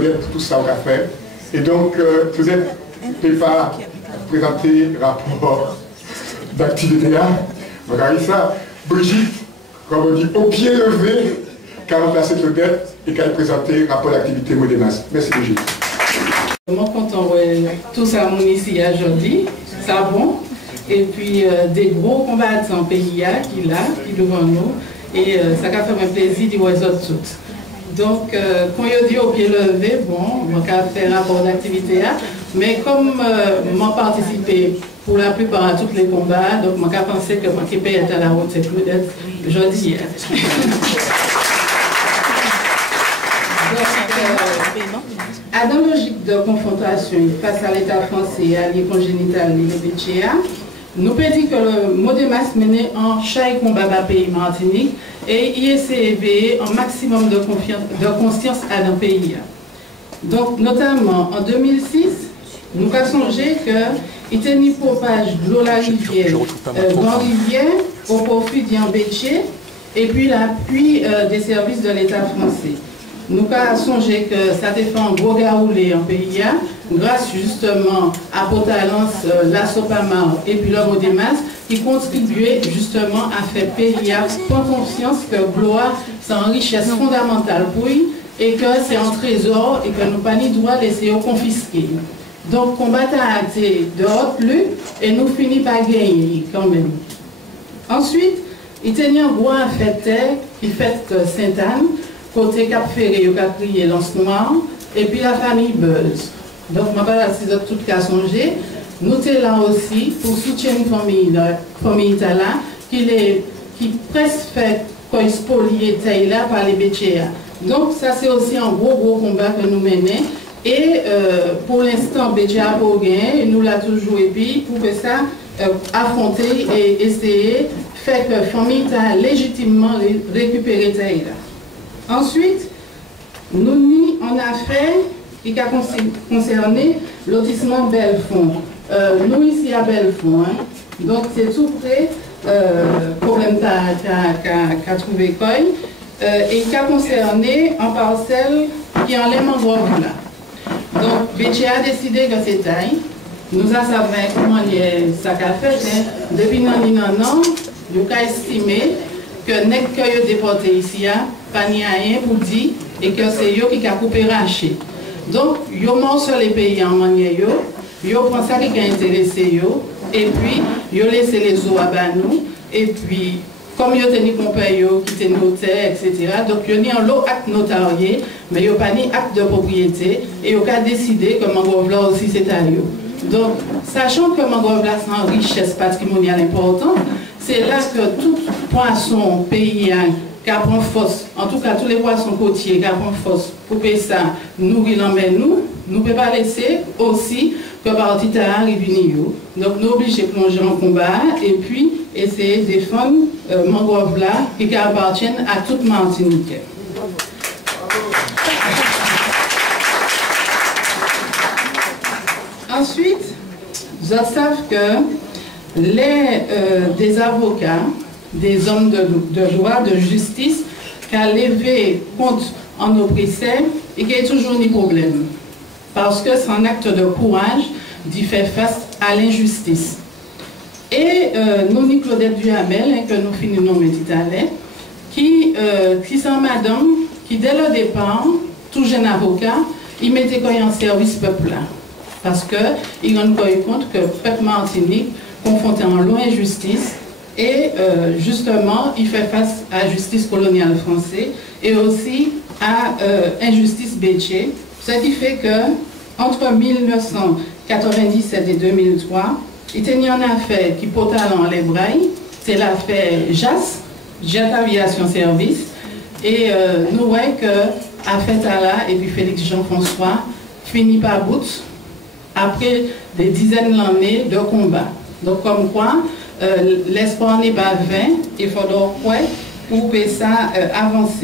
Claudette pour tout ça qu'on a fait. Et donc, Claudette, pas présenter rapport d'activité. Regardez ça. Brigitte, comme on dit, au pied levé, qui a remplacé Claudette et qui a présenté rapport d'activité Modémas. Merci Brigitte. Je suis content de tout ça ici aujourd'hui. Ça bon. Et puis des gros combattants PIA qui là, qui devant nous. Et ça a fait un plaisir de voir ça toutes. Donc, quand je dis au pied levé, bon, on va faire rapport d'activité, mais comme je participé pour la plupart à tous les combats, donc je pensé que moi qui paye à la route, c'est Claudette, je dis. À dans la logique de confrontation face à l'État français et à l'Écongénital et le BCA, nous pouvons dire que le Modémas menait en chaque combat dans le pays Martinique et il essaie d'éveiller un maximum de conscience à dans le pays. Donc, notamment en 2006, nous avons songé qu'il était une propage de l'eau la rivière, dans rivière, au profit d'Yambéché et puis l'appui des services de l'État français. Nous avons songé que ça a fait un gros garoulé en pays, grâce justement à Potalance, la Sopamar et puis le Modémas, qui contribuaient justement à faire pays prendre conscience que Blois, c'est une richesse fondamentale pour lui et que c'est un trésor et que nous n'avons pas le droit de laisser confisquer. Donc, combattre a été de haute lutte et nous finissons par gagner quand même. Ensuite, il tenait un gros affecté qui fait Sainte-Anne, côté Cap-Ferré, il a crié Lance Noir, et puis la famille Buzz. Donc, je ne vais pas si tout cas songer. Nous sommes là aussi pour soutenir une famille là, qui presque fait quoi spolier là par les BCA. Donc, ça c'est aussi un gros combat que nous menons. Et pour l'instant, BCA pour gagner, nous l'a toujours et puis pour que ça affronter et essayer de faire que la famille légitimement récupérer là. Ensuite, nous on a fait qui a concerné lotissement Belfond. Nous ici à Belfond, donc c'est tout près problème qu'a trouvé Coy et qui a concerné un parcelle qui est en les mangroves là. Donc BCA a décidé que c'est taille. Nous avons savé comment ça a fait. Depuis non, nous avons estimé que n'est que déporté ici, pas ni rien pour dire et que c'est eux qui a coupé raché. Donc, ils ont sur les pays en manière, ils ont pensé à ce qui a intéressé, et puis ils ont laissé les eaux à nous, et puis, comme ils ont tenu compagnie, qui étaient notaires, etc., donc ils ont mis un lot acte notarié, mais ils n'ont pas mis acte de propriété, et ils ont décidé que mangrove là aussi c'est à eux. Donc, sachant que mangrove là c'est une richesse patrimoniale importante, c'est là que tout poisson paysan qui prend force, en tout cas tous les poissons côtiers qui prennent force pour que ça nourrit l'emmène nous ne pouvons pas laisser aussi que partie arrive. Donc nous sommes obligés de plonger en combat et puis essayer de défendre mangrove là qui appartiennent à toute Martinique. Ensuite, vous savez que des avocats, des hommes de loi, de justice, qui a levé compte en oppresseur et qui a toujours ni problème. Parce que c'est un acte de courage d'y faire face à l'injustice. Et nous, Claudette Duhamel, que nous finissons qui c'est une madame qui, dès le départ, tout jeune avocat, il mettait en service peuple là. Parce qu'il a eu compte que le peuple Martinique, confronté en loin injustice, et justement, il fait face à la justice coloniale française et aussi à injustice béché. Ce qui fait que entre 1997 et 2003, il y a une affaire qui porte en les brailles, c'est l'affaire Jet Aviation Service. Et nous voyons que Afetala et puis Félix Jean-François finit par bout après des dizaines d'années de combat. Donc comme quoi, l'espoir n'est pas vain, il faudra quoi pour que ça avance.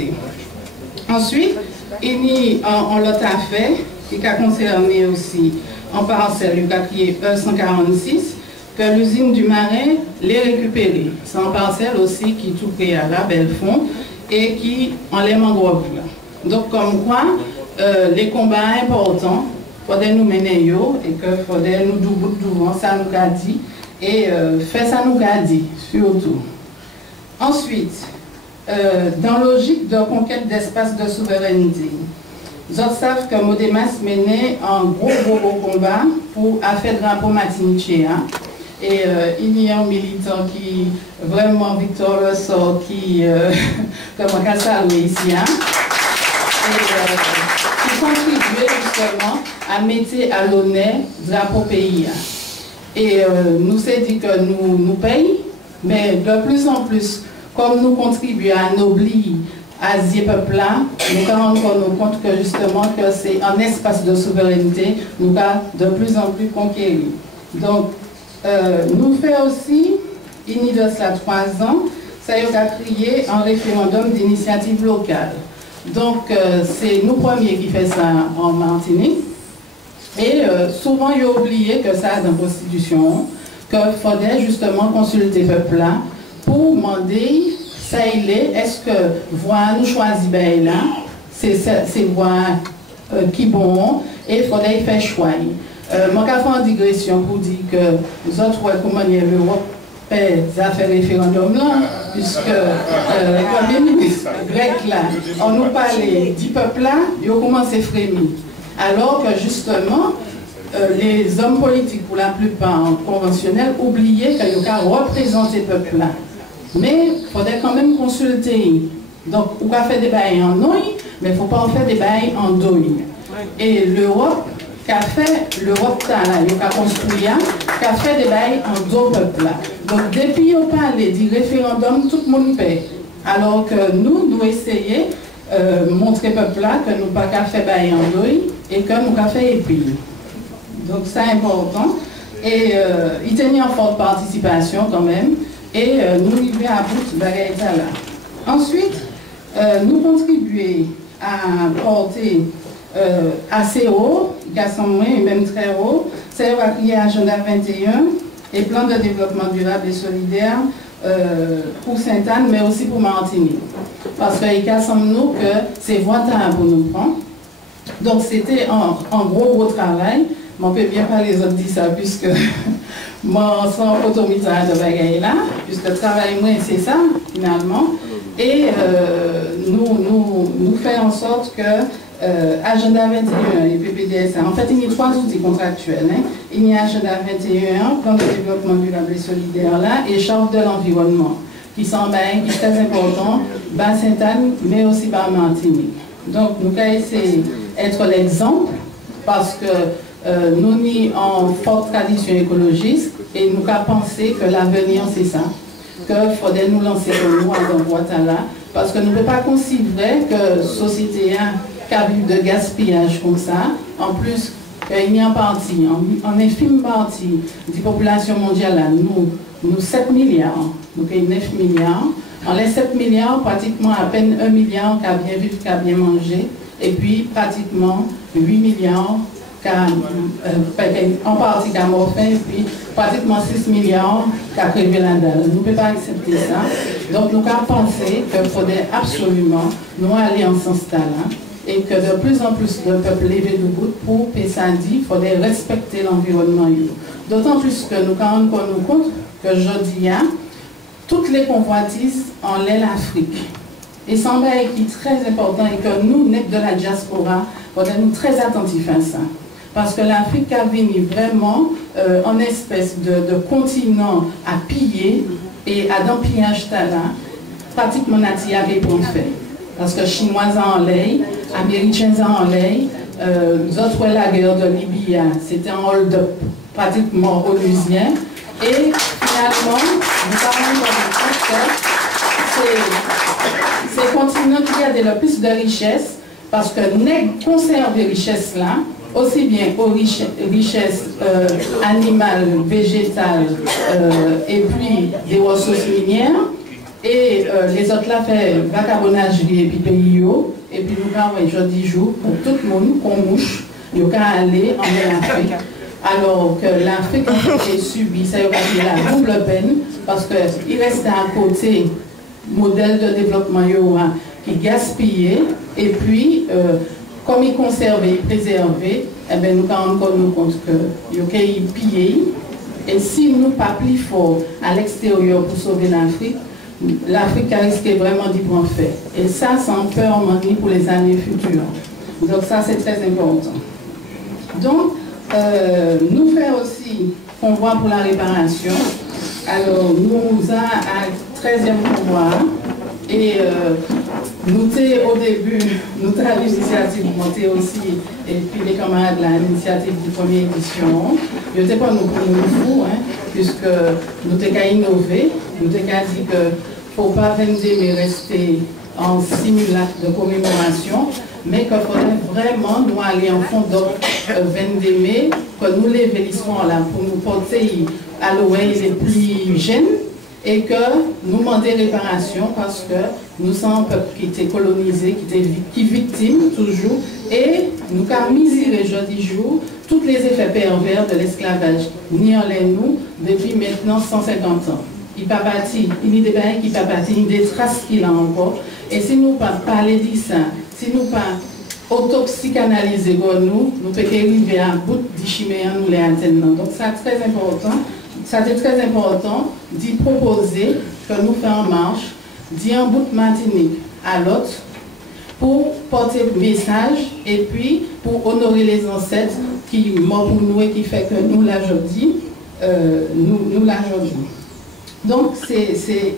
Ensuite, il y a l'autre affaire qui a concerné aussi en parcelle qui est E146, que l'usine du Marin l'ait récupéré. C'est un parcelle aussi qui est tout près à la Belfond et qui en les mangroves là. Donc comme quoi, les combats importants, il faudrait nous mener et que faudrait nous devant ça nous a dit et faire ça nous a dit surtout. Ensuite, dans logique de conquête d'espace de souveraineté, vous savez que Modemas menait un gros combat pour faire drapeau Martiniquea. Et il y a un militant qui, vraiment Victor Le Sort, qui, comme on a salué ici, qui contribuait justement à mettre à l'honneur le drapeau pays. Et nous s'est dit que nous payons, mais de plus en plus, comme nous contribuons à ennoblir Asie peuple là, nous rendons compte que justement que c'est un espace de souveraineté, nous va de plus en plus conquérir. Donc, nous fait aussi, il y a de cela 3 ans, ça a créé un référendum d'initiative locale. Donc, c'est nous premiers qui fait ça en Martinique. Et souvent, il y a oublié que ça dans la Constitution, qu'il faudrait justement consulter le peuple là pour demander, ça il est-ce que voix nous choisit bien là, c'est voix qui bon, et il faudrait faire choix. Moi, je vais faire une digression pour dire que nous autres, comment l'Europe fait affaires référendum là, puisque le Premier ministre grec là, on nous parlait du peuple là, ils ont commencé à frémir. Alors que justement, les hommes politiques, pour la plupart conventionnels, oubliaient qu'ils ont représenté le peuple là. Mais il faudrait quand même consulter. Donc, on va faire des bails en nouilles, mais il ne faut pas en faire des bails en douille. Et l'Europe, qu'a fait l'Europe, il a construit, qu'a fait des bails en deux peuples. Donc, depuis qu'on parlait du référendum, tout le monde paie. Alors que nous essayons de montrer au peuple là que nous n'avons pas fait bail en douille et que nous avons fait épi. Donc, c'est important. Et il tenait en forte participation quand même. Et nous arrivons à bout de la là. Ensuite, nous contribuons à porter assez haut, et même très haut, c'est à créer Agenda 21 et plan de développement durable et solidaire pour Sainte-Anne, mais aussi pour Martinique. Parce qu'il nous que c'est voie pour nous prendre. Donc c'était un gros travail. Mais on peut bien pas les autres dire ça, puisque moi, sans photométrage de bagaille là, puisque le travail, moi, c'est ça, finalement. Et nous faisons en sorte que Agenda 21 et PPDS, en fait, il y a 3 outils contractuels. Hein. Il y a Agenda 21, plan de développement durable et solidaire là, et charte de l'environnement, qui sont qui est très important, bas Sainte-Anne, mais aussi bas Martinique. Donc, nous allons essayer d'être l'exemple, parce que nous sommes en forte tradition écologiste et nous avons pensé que l'avenir c'est ça, qu'il faudrait nous lancer pour nous dans Guatemala, parce que nous ne pouvons pas considérer que la société qui a vu de gaspillage comme ça, en plus il y a une partie, en infime partie de la population mondiale, nous 7 milliards, nous avons 9 milliards, en les 7 milliards, pratiquement à peine 1 milliard qui a bien vécu, qui a bien mangé, et puis pratiquement 8 milliards en partie qui a morphé, et puis pratiquement 6 milliards qui a créé la dalle. Nous ne pouvons pas accepter ça. Donc nous avons pensé qu'il faudrait absolument nous aller en ce sens-là et que de plus en plus de peuples levés debout pour Pessandi, il faudrait respecter l'environnement. D'autant plus que nous rendons compte que aujourd'hui, toutes les convoitises en l'air l'Afrique. Et c'est un bail qui est très important et que nous, net de la diaspora, il faudrait nous très attentifs à ça. Parce que l'Afrique a venu vraiment en espèce de continent à piller et à dans pillage talent, pratiquement natif avec pour fait. Parce que Chinois en l'air, Américains en l'air, nous autres la guerre de Libye, c'était un hold-up pratiquement onusien. Et finalement, nous parlons de c'est le continent qui a le plus de richesses, parce que nous conservons les richesses là, aussi bien aux richesses animales, végétales, et puis des ressources minières, et les autres là fait vagabondage et puis pays, et puis nous avons jeudi jour pour tout le monde qu'on mouche, il y a aller en Afrique. Alors que l'Afrique a subi, ça y a la double peine, parce qu'il reste à côté modèle de développement qui gaspillé, et puis comme ils conservent et préservent, eh bien, nous avons encore nous compte que nous avons pillé. Et si nous ne pas plus fort à l'extérieur pour sauver l'Afrique a risqué vraiment d'y prendre fait. Et ça, sans peur manquer pour les années futures. Donc ça, c'est très important. Donc, nous faisons aussi convoi pour la réparation. Alors, nous avons un 13e convoi. Et nous avons au début, nous avons l'initiative de monter aussi, et puis les camarades de l'initiative de première édition. Je n'étais pas nous pour nous fous, hein, puisque nous avons innové, nous avons dit qu'il ne faut pas vendre mais rester en simulacre de commémoration, mais qu'il faudrait vraiment nous aller en fond de 22 mai, que nous levions l'histoire là pour nous porter à l'oreille les plus jeunes. Et que nous demandons réparation parce que nous sommes un peuple qui était colonisé, qui est victime toujours, et nous avons miséré jeudi jour tous les effets pervers de l'esclavage, ni en nous depuis maintenant 150 ans. Il n'a pas bâti, il y a des bains qui n'ont pas bâti, il y a des traces qu'il a encore. Et si nous ne parlons de ça, si nous ne pas autopsychanalyser nous pouvons arriver à bout de chiméen, nous les atteignons. Donc c'est très important. Ça c'est très important d'y proposer que nous faisons en marche d'un bout de Martinique à l'autre pour porter le message et puis pour honorer les ancêtres qui morts pour nous et qui fait que nous l'aujourd'hui, nous l'aujourd'hui. Donc c'est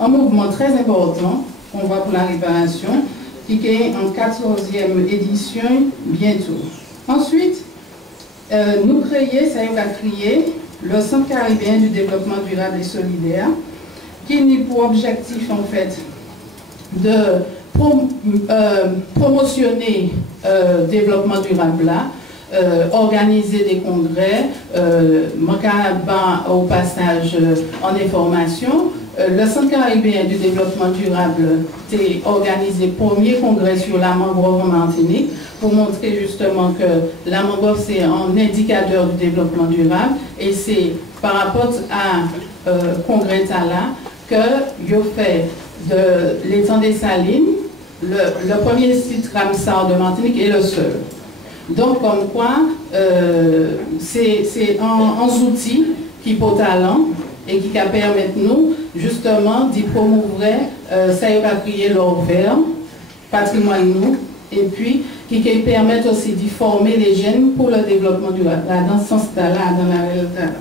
un mouvement très important qu'on voit pour la réparation qui est en 14e édition bientôt. Ensuite, nous créons, ça y a créé le Centre caribéen du développement durable et solidaire, qui a pour objectif en fait de promotionner le développement durable là, organiser des congrès, au passage en information. Le Centre caribéen du développement durable a organisé le premier congrès sur la mangrove en Martinique pour montrer justement que la mangrove c'est un indicateur du développement durable et c'est par rapport à congrès là que il fait de l'étang des Salines le premier site Ramsar de Martinique et le seul. Donc comme quoi c'est un outil qui peut talent et qui permet nous justement d'y promouvoir ça va créer leur vert, patrimoine nous, et puis qui permettent aussi d'y former les jeunes pour le développement durable. Dans ce sens-là, dans la réalité.